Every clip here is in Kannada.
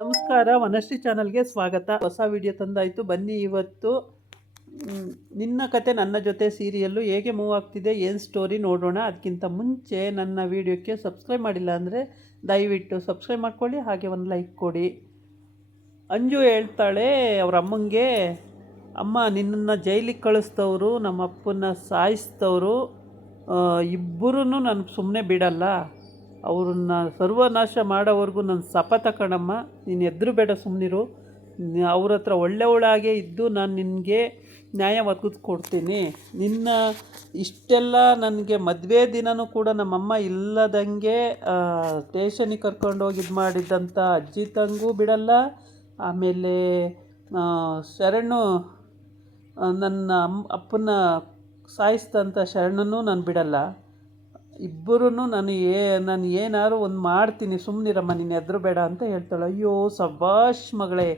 ನಮಸ್ಕಾರ, ವನಶ್ರೀ ಚಾನಲ್ಗೆ ಸ್ವಾಗತ. ಹೊಸ ವಿಡಿಯೋ ತಂದಾಯಿತು. ಬನ್ನಿ, ಇವತ್ತು ನಿನ್ನ ಕತೆ ನನ್ನ ಜೊತೆ ಸೀರಿಯಲ್ಲು ಹೇಗೆ ಮೂವ್ ಆಗ್ತಿದೆ, ಏನು ಸ್ಟೋರಿ ನೋಡೋಣ. ಅದಕ್ಕಿಂತ ಮುಂಚೆ ನನ್ನ ವಿಡಿಯೋಕ್ಕೆ ಸಬ್ಸ್ಕ್ರೈಬ್ ಮಾಡಿಲ್ಲ ಅಂದರೆ ದಯವಿಟ್ಟು ಸಬ್ಸ್ಕ್ರೈಬ್ ಮಾಡ್ಕೊಳ್ಳಿ, ಹಾಗೆ ಒಂದು ಲೈಕ್ ಕೊಡಿ. ಅಂಜು ಹೇಳ್ತಾಳೆ ಅವ್ರ ಅಮ್ಮಂಗೆ, ಅಮ್ಮ ನಿನ್ನನ್ನು ಜೈಲಿಗೆ ಕಳಿಸ್ತವರು, ನಮ್ಮ ಅಪ್ಪನ ಸಾಯಿಸ್ತವರು ಇಬ್ಬರೂ ನಾನು ಸುಮ್ಮನೆ ಬಿಡಲ್ಲ. ಅವ್ರನ್ನ ಸರ್ವನಾಶ ಮಾಡೋವರೆಗೂ ನನ್ನ ಶಪಥ ಕಣಮ್ಮ, ನೀನು ಎದುರು ಬೇಡ, ಸುಮ್ಮನಿರು. ಅವ್ರ ಹತ್ರ ಒಳ್ಳೆಯವಳಾಗೆ ಇದ್ದು ನಾನು ನಿನಗೆ ನ್ಯಾಯ ಒದಗಿಸ್ಕೊಡ್ತೀನಿ. ನಿನ್ನ ಇಷ್ಟೆಲ್ಲ ನನಗೆ ಮದುವೆ ದಿನವೂ ಕೂಡ ನಮ್ಮಮ್ಮ ಇಲ್ಲದಂಗೆ ಸ್ಟೇಷನಿಗೆ ಕರ್ಕೊಂಡೋಗಿ ಇದು ಮಾಡಿದ್ದಂಥ ಅಜ್ಜಿ ತಂಗೂ ಬಿಡಲ್ಲ. ಆಮೇಲೆ ಶರಣು ನನ್ನ ಅಪ್ಪನ ಸಾಯಿಸಿದಂಥ ಶರಣನೂ ನಾನು ಬಿಡಲ್ಲ. ಇಬ್ಬರೂ ನಾನು ಏನಾದ್ರು ಒಂದು ಮಾಡ್ತೀನಿ, ಸುಮ್ಮನಿರಮ್ಮ, ನೀನು ಎದುರು ಬೇಡ ಅಂತ ಹೇಳ್ತಾಳೆ. ಅಯ್ಯೋ ಸಬಾಷ್ ಮಗಳೇ,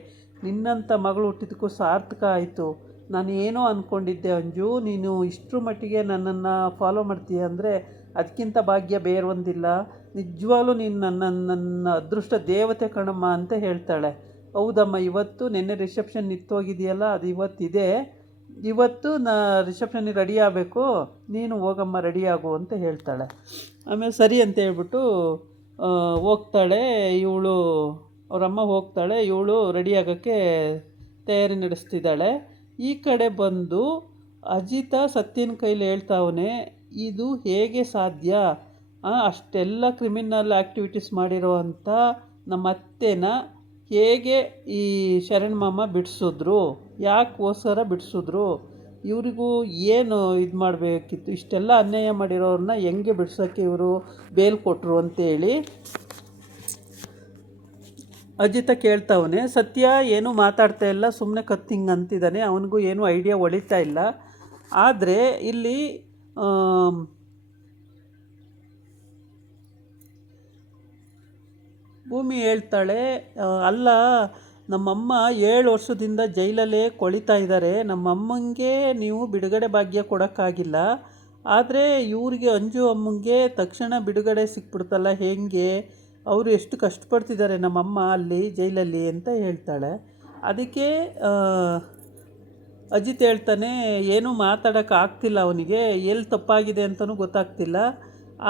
ನಿನ್ನಂಥ ಮಗಳು ಹುಟ್ಟಿದಕ್ಕೂ ಸಾರ್ಥಕ ಆಯಿತು. ನಾನು ಏನೋ ಅಂದ್ಕೊಂಡಿದ್ದೆ ಅಂಜು, ನೀನು ಇಷ್ಟರ ಮಟ್ಟಿಗೆ ನನ್ನನ್ನು ಫಾಲೋ ಮಾಡ್ತೀಯ ಅಂದರೆ ಅದಕ್ಕಿಂತ ಭಾಗ್ಯ ಬೇರೊಂದಿಲ್ಲ. ನಿಜವಾಗ್ಲೂ ನೀನು ನನ್ನ ಅದೃಷ್ಟ ದೇವತೆ ಕಣಮ್ಮ ಅಂತ ಹೇಳ್ತಾಳೆ. ಹೌದಮ್ಮ, ಇವತ್ತು ನಿನ್ನೆ ರಿಸೆಪ್ಷನ್ ನಿಂತೋಗಿದೆಯಲ್ಲ, ಅದು ಇವತ್ತಿದೆ. ಇವತ್ತು ರಿಸೆಪ್ಷನಿಗೆ ರೆಡಿ ಆಗಬೇಕು, ನೀನು ಹೋಗಮ್ಮ, ರೆಡಿ ಆಗು ಅಂತ ಹೇಳ್ತಾಳೆ. ಆಮೇಲೆ ಸರಿ ಅಂತ ಹೇಳ್ಬಿಟ್ಟು ಹೋಗ್ತಾಳೆ ಇವಳು. ಅವರಮ್ಮ ಹೋಗ್ತಾಳೆ, ಇವಳು ರೆಡಿ ಆಗೋಕ್ಕೆ ತಯಾರಿ ನಡೆಸ್ತಿದ್ದಾಳೆ. ಈ ಕಡೆ ಬಂದು ಅಜಿತ ಸತ್ಯನ ಕೈಲಿ ಹೇಳ್ತಾವನೆ, ಇದು ಹೇಗೆ ಸಾಧ್ಯ, ಅಷ್ಟೆಲ್ಲ ಕ್ರಿಮಿನಲ್ ಆ್ಯಕ್ಟಿವಿಟೀಸ್ ಮಾಡಿರೋ ಅಂಥ ನಮ್ಮ ಅತ್ತೆನ ಹೇಗೆ ಈ ಶರಣ್ ಮಾಮ ಬಿಡಿಸಿದ್ರು, ಯಾಕೋಸ್ಕರ ಬಿಡಿಸಿದ್ರು, ಇವರಿಗೂ ಏನು ಇದು ಮಾಡಬೇಕಿತ್ತು, ಇಷ್ಟೆಲ್ಲ ಅನ್ಯಾಯ ಮಾಡಿರೋರನ್ನ ಹೆಂಗೆ ಬಿಡ್ಸೋಕ್ಕೆ ಇವರು ಬೇಲ್ ಕೊಟ್ಟರು ಅಂತೇಳಿ ಅಜಿತ ಕೇಳ್ತಾವನೆ. ಸತ್ಯ ಏನೂ ಮಾತಾಡ್ತಾ ಇಲ್ಲ, ಸುಮ್ಮನೆ ಕತ್ತಿಂಗ್ ಅಂತಿದ್ದಾನೆ. ಅವನಿಗೂ ಏನೂ ಐಡಿಯಾ ಹೊಳಿತಾ ಇಲ್ಲ. ಆದರೆ ಇಲ್ಲಿ ಭೂಮಿ ಹೇಳ್ತಾಳೆ, ಅಲ್ಲ ನಮ್ಮಮ್ಮ 7 ವರ್ಷದಿಂದ ಜೈಲಲ್ಲೇ ಕೊಳಿತಾ ಇದ್ದಾರೆ, ನಮ್ಮಮ್ಮಂಗೆ ನೀವು ಬಿಡುಗಡೆ ಭಾಗ್ಯ ಕೊಡೋಕ್ಕಾಗಿಲ್ಲ, ಆದರೆ ಇವ್ರಿಗೆ ಅಂಜು ಅಮ್ಮಂಗೆ ತಕ್ಷಣ ಬಿಡುಗಡೆ ಸಿಕ್ಬಿಡ್ತಲ್ಲ, ಹೇಗೆ, ಅವರು ಎಷ್ಟು ಕಷ್ಟಪಡ್ತಿದ್ದಾರೆ ನಮ್ಮಮ್ಮ ಅಲ್ಲಿ ಜೈಲಲ್ಲಿ ಅಂತ ಹೇಳ್ತಾಳೆ. ಅದಕ್ಕೆ ಅಜಿತ್ ಹೇಳ್ತಾನೆ, ಏನೂ ಮಾತಾಡೋಕ್ಕಾಗ್ತಿಲ್ಲ ಅವನಿಗೆ, ಎಲ್ಲಿ ತಪ್ಪಾಗಿದೆ ಅಂತಲೂ ಗೊತ್ತಾಗ್ತಿಲ್ಲ.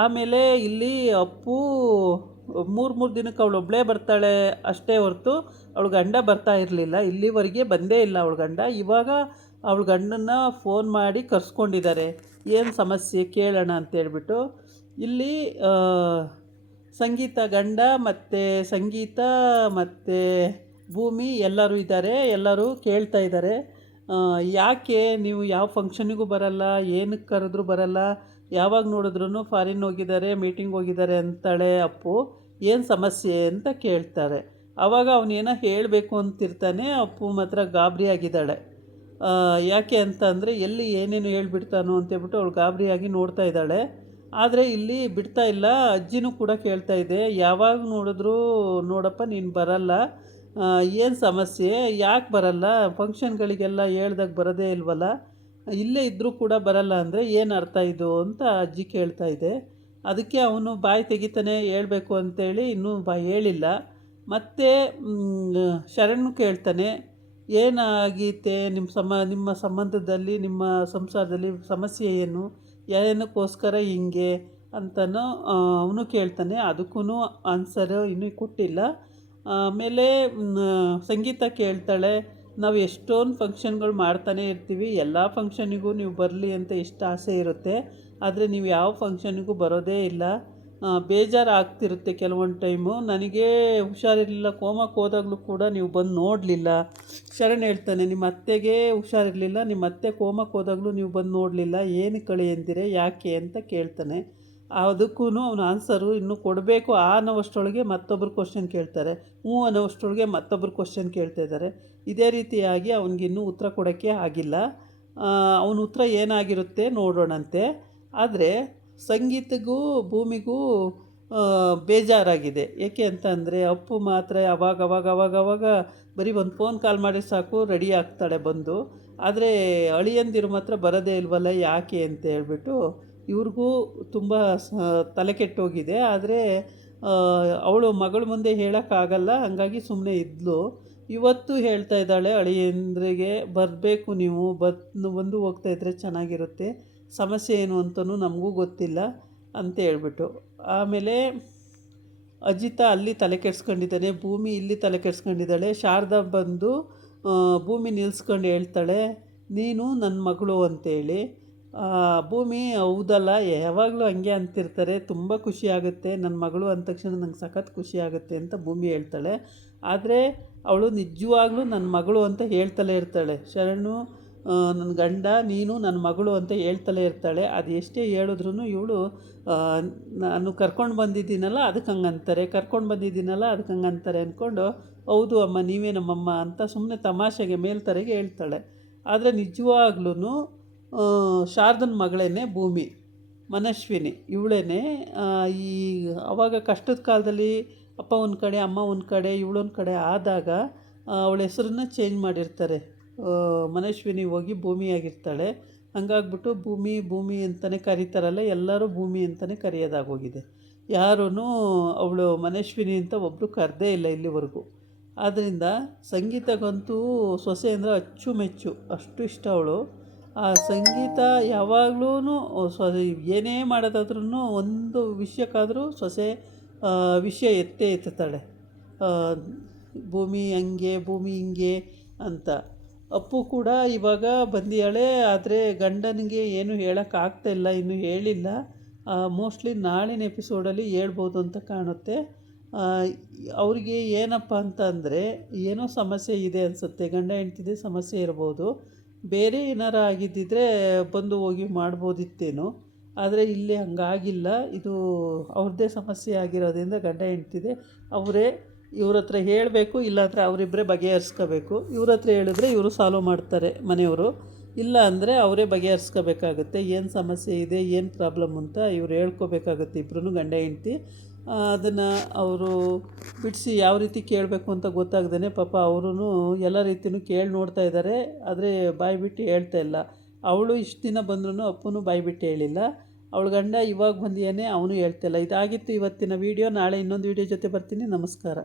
ಆಮೇಲೆ ಇಲ್ಲಿ ಅಪ್ಪು 3 ದಿನಕ್ಕೆ ಅವಳು ಒಬ್ಬಳೇ ಬರ್ತಾಳೆ ಅಷ್ಟೇ ಹೊರತು ಅವಳ ಗಂಡ ಬರ್ತಾ ಇರಲಿಲ್ಲ, ಇಲ್ಲಿವರೆಗೆ ಬಂದೇ ಇಲ್ಲ ಅವಳ ಗಂಡ. ಇವಾಗ ಅವಳ ಗಂಡನ್ನ ಫೋನ್ ಮಾಡಿ ಕರ್ಸ್ಕೊಂಡಿದ್ದಾರೆ, ಏನು ಸಮಸ್ಯೆ ಕೇಳೋಣ ಅಂತೇಳ್ಬಿಟ್ಟು. ಇಲ್ಲಿ ಸಂಗೀತ ಗಂಡ ಮತ್ತು ಸಂಗೀತ ಮತ್ತು ಭೂಮಿ ಎಲ್ಲರೂ ಇದ್ದಾರೆ. ಎಲ್ಲರೂ ಕೇಳ್ತಾ ಇದ್ದಾರೆ, ಯಾಕೆ ನೀವು ಯಾವ ಫಂಕ್ಷನಿಗೂ ಬರಲ್ಲ, ಏನಕ್ಕೆ ಕರೆದ್ರೂ ಬರಲ್ಲ, ಯಾವಾಗ ನೋಡಿದ್ರೂ ಫಾರಿನ್ ಹೋಗಿದ್ದಾರೆ, ಮೀಟಿಂಗ್ ಹೋಗಿದ್ದಾರೆ ಅಂತಾಳೆ ಅಪ್ಪು, ಏನು ಸಮಸ್ಯೆ ಅಂತ ಕೇಳ್ತಾರೆ. ಆವಾಗ ಅವನೇನೋ ಹೇಳಬೇಕು ಅಂತಿರ್ತಾನೆ. ಅಪ್ಪು ಮಾತ್ರ ಗಾಬರಿ ಆಗಿದ್ದಾಳೆ. ಯಾಕೆ ಅಂತಂದರೆ ಎಲ್ಲಿ ಏನೇನು ಹೇಳ್ಬಿಡ್ತಾನೋ ಅಂತೇಳ್ಬಿಟ್ಟು ಅವಳು ಗಾಬರಿಯಾಗಿ ನೋಡ್ತಾ ಇದ್ದಾಳೆ. ಆದರೆ ಇಲ್ಲಿ ಬಿಡ್ತಾ ಇಲ್ಲ. ಅಜ್ಜಿನೂ ಕೂಡ ಕೇಳ್ತಾ ಇದೆ, ಯಾವಾಗ ನೋಡಿದ್ರೂ ನೋಡಪ್ಪ ನೀನು ಬರಲ್ಲ, ಏನು ಸಮಸ್ಯೆ, ಯಾಕೆ ಬರಲ್ಲ, ಫಂಕ್ಷನ್ಗಳಿಗೆಲ್ಲ ಹೇಳ್ದಾಗ ಬರೋದೇ ಇಲ್ವಲ್ಲ, ಇಲ್ಲೇ ಇದ್ದರೂ ಕೂಡ ಬರಲ್ಲ ಅಂದರೆ ಏನು ಅರ್ಥ ಇದು ಅಂತ ಅಜ್ಜಿ ಕೇಳ್ತಾ ಇದೆ. ಅದಕ್ಕೆ ಅವನು ಬಾಯಿ ತೆಗಿತಾನೆ, ಹೇಳಬೇಕು ಅಂತೇಳಿ ಇನ್ನೂ ಹೇಳಿಲ್ಲ. ಮತ್ತು ಶರಣ್ ಕೇಳ್ತಾನೆ, ಏನಾಗೀತೆ ನಿಮ್ಮ ಸಂಬಂಧದಲ್ಲಿ, ನಿಮ್ಮ ಸಂಸಾರದಲ್ಲಿ ಸಮಸ್ಯೆ ಏನು, ಏನಕ್ಕೋಸ್ಕರ ಹಿಂಗೆ ಅಂತನೂ ಅವನು ಕೇಳ್ತಾನೆ. ಅದಕ್ಕೂ ಆನ್ಸರು ಇನ್ನೂ ಕೊಟ್ಟಿಲ್ಲ. ಆಮೇಲೆ ಸಂಗೀತ ಕೇಳ್ತಾಳೆ, ನಾವು ಎಷ್ಟೊಂದು ಫಂಕ್ಷನ್ಗಳು ಮಾಡ್ತಾನೆ ಇರ್ತೀವಿ, ಎಲ್ಲ ಫಂಕ್ಷನಿಗೂ ನೀವು ಬರಲಿ ಅಂತ ಎಷ್ಟು ಆಸೆ ಇರುತ್ತೆ, ಆದರೆ ನೀವು ಯಾವ ಫಂಕ್ಷನಿಗೂ ಬರೋದೇ ಇಲ್ಲ, ಬೇಜಾರಾಗ್ತಿರುತ್ತೆ ಕೆಲವೊಂದು ಟೈಮು, ನನಗೆ ಹುಷಾರಿರಲಿಲ್ಲ, ಕೋಮಕ್ಕೆ ಹೋದಾಗಲೂ ಕೂಡ ನೀವು ಬಂದು ನೋಡಲಿಲ್ಲ. ಶರಣ್ ಹೇಳ್ತಾನೆ, ನಿಮ್ಮ ಅತ್ತೆಗೆ ಹುಷಾರಿರಲಿಲ್ಲ, ನಿಮ್ಮ ಅತ್ತೆ ಕೋಮಕ್ಕೆ ಹೋದಾಗಲೂ ನೀವು ಬಂದು ನೋಡಲಿಲ್ಲ, ಏನು ಕಳಿ ಎಂದಿರೆ, ಯಾಕೆ ಅಂತ ಕೇಳ್ತಾನೆ. ಅದಕ್ಕೂ ಅವನ ಆನ್ಸರು ಇನ್ನೂ ಕೊಡಬೇಕು ಅನ್ನೋವಷ್ಟರೊಳಗೆ ಮತ್ತೊಬ್ಬರು ಕ್ವಶನ್ ಕೇಳ್ತಾರೆ, ಹ್ಞೂ ಅನ್ನೋವಷ್ಟರೊಳಗೆ ಮತ್ತೊಬ್ಬರು ಕ್ವಶನ್ ಕೇಳ್ತಾ ಇದ್ದಾರೆ. ಇದೇ ರೀತಿಯಾಗಿ ಅವನಿಗಿನ್ನೂ ಉತ್ತರ ಕೊಡೋಕ್ಕೆ ಆಗಿಲ್ಲ. ಅವನ ಉತ್ತರ ಏನಾಗಿರುತ್ತೆ ನೋಡೋಣಂತೆ. ಆದರೆ ಸಂಗೀತಗೂ ಭೂಮಿಗೂ ಬೇಜಾರಾಗಿದೆ. ಏಕೆ ಅಂತಂದರೆ ಅಪ್ಪು ಮಾತ್ರ ಅವಾಗ ಬರೀ ಒಂದು ಫೋನ್ ಕಾಲ್ ಮಾಡಿ ಸಾಕು, ರೆಡಿ ಆಗ್ತಾಳೆ ಬಂದು. ಆದರೆ ಅಳಿಯಂದಿರು ಮಾತ್ರ ಬರೋದೇ ಇಲ್ವಲ್ಲ, ಯಾಕೆ ಅಂತ ಹೇಳ್ಬಿಟ್ಟು ಇವ್ರಿಗೂ ತುಂಬ ತಲೆ ಕೆಟ್ಟೋಗಿದೆ. ಆದರೆ ಅವಳು ಮಗಳ ಮುಂದೆ ಹೇಳೋಕ್ಕಾಗಲ್ಲ, ಹಾಗಾಗಿ ಸುಮ್ಮನೆ ಇದ್ಲು. ಇವತ್ತು ಹೇಳ್ತಾ ಇದ್ದಾಳೆ, ಅಳಿಯಂದ್ರಿಗೆ ಬರಬೇಕು ನೀವು, ಬಂದು ಹೋಗ್ತಾಯಿದ್ರೆ ಚೆನ್ನಾಗಿರುತ್ತೆ, ಸಮಸ್ಯೆ ಏನು ಅಂತಲೂ ನಮಗೂ ಗೊತ್ತಿಲ್ಲ ಅಂತ ಹೇಳ್ಬಿಟ್ಟು. ಆಮೇಲೆ ಅಜಿತ ಅಲ್ಲಿ ತಲೆ ಕೆಡ್ಸ್ಕೊಂಡಿದ್ದಾನೆ, ಭೂಮಿ ಇಲ್ಲಿ ತಲೆ ಕೆಡ್ಸ್ಕೊಂಡಿದ್ದಾಳೆ. ಶಾರದಾ ಬಂದು ಭೂಮಿ ನಿಲ್ಸ್ಕೊಂಡು ಹೇಳ್ತಾಳೆ, ನೀನು ನನ್ನ ಮಗಳು ಅಂತೇಳಿ. ಭೂಮಿ ಹೌದಲ್ಲ, ಯಾವಾಗಲೂ ಹಂಗೆ ಅಂತಿರ್ತಾರೆ, ತುಂಬ ಖುಷಿ ಆಗುತ್ತೆ ನನ್ನ ಮಗಳು ಅಂದ ತಕ್ಷಣ ನಂಗೆ ಸಖತ್ ಖುಷಿ ಆಗುತ್ತೆ ಅಂತ ಭೂಮಿ ಹೇಳ್ತಾಳೆ. ಆದರೆ ಅವಳು ನಿಜವಾಗ್ಲೂ ನನ್ನ ಮಗಳು ಅಂತ ಹೇಳ್ತಲೇ ಇರ್ತಾಳೆ. ಶರಣು ನನ್ನ ಗಂಡ, ನೀನು ನನ್ನ ಮಗಳು ಅಂತ ಹೇಳ್ತಲೇ ಇರ್ತಾಳೆ. ಅದು ಎಷ್ಟೇ ಹೇಳಿದ್ರೂ ಇವಳು ನಾನು ಕರ್ಕೊಂಡು ಬಂದಿದ್ದೀನಲ್ಲ ಅದಕ್ಕೆ ಹಂಗಂತಾರೆ, ಕರ್ಕೊಂಡು ಬಂದಿದ್ದೀನಲ್ಲ ಅದಕ್ಕೆ ಹಂಗಂತಾರೆ ಅಂದ್ಕೊಂಡು, ಹೌದು ಅಮ್ಮ ನೀವೇ ನಮ್ಮಮ್ಮ ಅಂತ ಸುಮ್ಮನೆ ತಮಾಷೆಗೆ ಮೇಲ್ತರೆಗೆ ಹೇಳ್ತಾಳೆ. ಆದರೆ ನಿಜವಾಗ್ಲೂ ಶಾರದನ ಮಗಳೇನೆ ಭೂಮಿ, ಮನಸ್ವಿನಿ ಇವಳೇನೆ. ಈ ಅವಾಗ ಕಷ್ಟದ ಕಾಲದಲ್ಲಿ ಅಪ್ಪ ಒಂದು ಕಡೆ ಅಮ್ಮ ಒಂದು ಕಡೆ ಇವಳೊಂದು ಕಡೆ ಆದಾಗ ಅವಳ ಹೆಸರನ್ನ ಚೇಂಜ್ ಮಾಡಿರ್ತಾರೆ, ಮನಸ್ವಿನಿ ಹೋಗಿ ಭೂಮಿ ಆಗಿರ್ತಾಳೆ. ಹಂಗಾಗ್ಬಿಟ್ಟು ಭೂಮಿ ಭೂಮಿ ಅಂತಲೇ ಕರೀತಾರಲ್ಲ, ಎಲ್ಲರೂ ಭೂಮಿ ಅಂತಲೇ ಕರೆಯೋದಾಗೋಗಿದೆ. ಯಾರೂ ಅವಳು ಮನಸ್ವಿನಿ ಅಂತ ಒಬ್ಬರು ಕರೆದೇ ಇಲ್ಲ ಇಲ್ಲಿವರೆಗೂ. ಆದ್ದರಿಂದ ಸಂಗೀತಗಂತೂ ಸೊಸೆ ಅಂದರೆ ಅಚ್ಚುಮೆಚ್ಚು, ಅಷ್ಟು ಇಷ್ಟ ಅವಳು. ಆ ಸಂಗೀತ ಯಾವಾಗಲೂ ಏನೇ ಮಾಡೋದಾದ್ರೂ ಒಂದು ವಿಷಯಕ್ಕಾದರೂ ಸೊಸೆ ವಿಷಯ ಎತ್ತುತ್ತಾಳೆ. ಭೂಮಿ ಹಂಗೆ ಭೂಮಿ ಹಿಂಗೆ ಅಂತ. ಅಪ್ಪು ಕೂಡ ಇವಾಗ ಬಂದಿಯಾಳೆ, ಆದರೆ ಗಂಡನಿಗೆ ಏನು ಹೇಳೋಕ್ಕಾಗ್ತಾಯಿಲ್ಲ, ಇನ್ನೂ ಹೇಳಿಲ್ಲ. ಮೋಸ್ಟ್ಲಿ ನಾಳಿನ ಎಪಿಸೋಡಲ್ಲಿ ಹೇಳ್ಬೋದು ಅಂತ ಕಾಣುತ್ತೆ. ಅವರಿಗೆ ಏನಪ್ಪ ಅಂತ ಅಂದರೆ ಏನೋ ಸಮಸ್ಯೆ ಇದೆ ಅನಿಸುತ್ತೆ, ಗಂಡ ಹೆಂಡ್ತಿದೆ ಸಮಸ್ಯೆ ಇರ್ಬೋದು. ಬೇರೆ ಏನಾರ ಆಗಿದ್ದಿದ್ರೆ ಬಂದು ಹೋಗಿ ಮಾಡ್ಬೋದಿತ್ತೇನೋ, ಆದರೆ ಇಲ್ಲಿ ಹಂಗಾಗಿಲ್ಲ. ಇದು ಅವ್ರದ್ದೇ ಸಮಸ್ಯೆ ಆಗಿರೋದ್ರಿಂದ ಗಂಡ ಹೆಂಡ್ತಿದೆ ಅವರೇ ಇವ್ರ ಹತ್ರ ಹೇಳಬೇಕು, ಇಲ್ಲಾಂದರೆ ಅವರಿಬ್ಬರೇ ಬಗೆಹರಿಸ್ಕೋಬೇಕು. ಇವ್ರ ಹತ್ರ ಹೇಳಿದ್ರೆ ಇವರು ಸಾಲ್ವ್ ಮಾಡ್ತಾರೆ ಮನೆಯವರು, ಇಲ್ಲ ಅಂದರೆ ಅವರೇ ಬಗೆಹರಿಸ್ಕೋಬೇಕಾಗುತ್ತೆ. ಏನು ಸಮಸ್ಯೆ ಇದೆ, ಏನು ಪ್ರಾಬ್ಲಮ್ ಅಂತ ಇವ್ರು ಹೇಳ್ಕೊಬೇಕಾಗುತ್ತೆ ಇಬ್ಬರೂ ಗಂಡ ಹೆಂಡ್ತಿ. ಅದನ್ನು ಅವರು ಬಿಡಿಸಿ ಯಾವ ರೀತಿ ಕೇಳಬೇಕು ಅಂತ ಗೊತ್ತಾಗ್ದೇ ಪಾಪ ಅವರೂ ಎಲ್ಲ ರೀತಿಯೂ ಕೇಳಿ ನೋಡ್ತಾ ಇದ್ದಾರೆ, ಆದರೆ ಬಾಯಿ ಬಿಟ್ಟು ಹೇಳ್ತಾ ಇಲ್ಲ. ಅವಳು ಇಷ್ಟು ದಿನ ಬಂದ್ರೂ ಅಪ್ಪನೂ ಬಾಯಿ ಬಿಟ್ಟು ಹೇಳಿಲ್ಲ. ಅವಳ ಗಂಡ ಇವಾಗ ಬಂದಿಯಾನೆ, ಅವನು ಹೇಳ್ತಾಯಿಲ್ಲ. ಇದಾಗಿತ್ತು ಇವತ್ತಿನ ವೀಡಿಯೋ. ನಾಳೆ ಇನ್ನೊಂದು ವೀಡಿಯೋ ಜೊತೆ ಬರ್ತೀನಿ. ನಮಸ್ಕಾರ.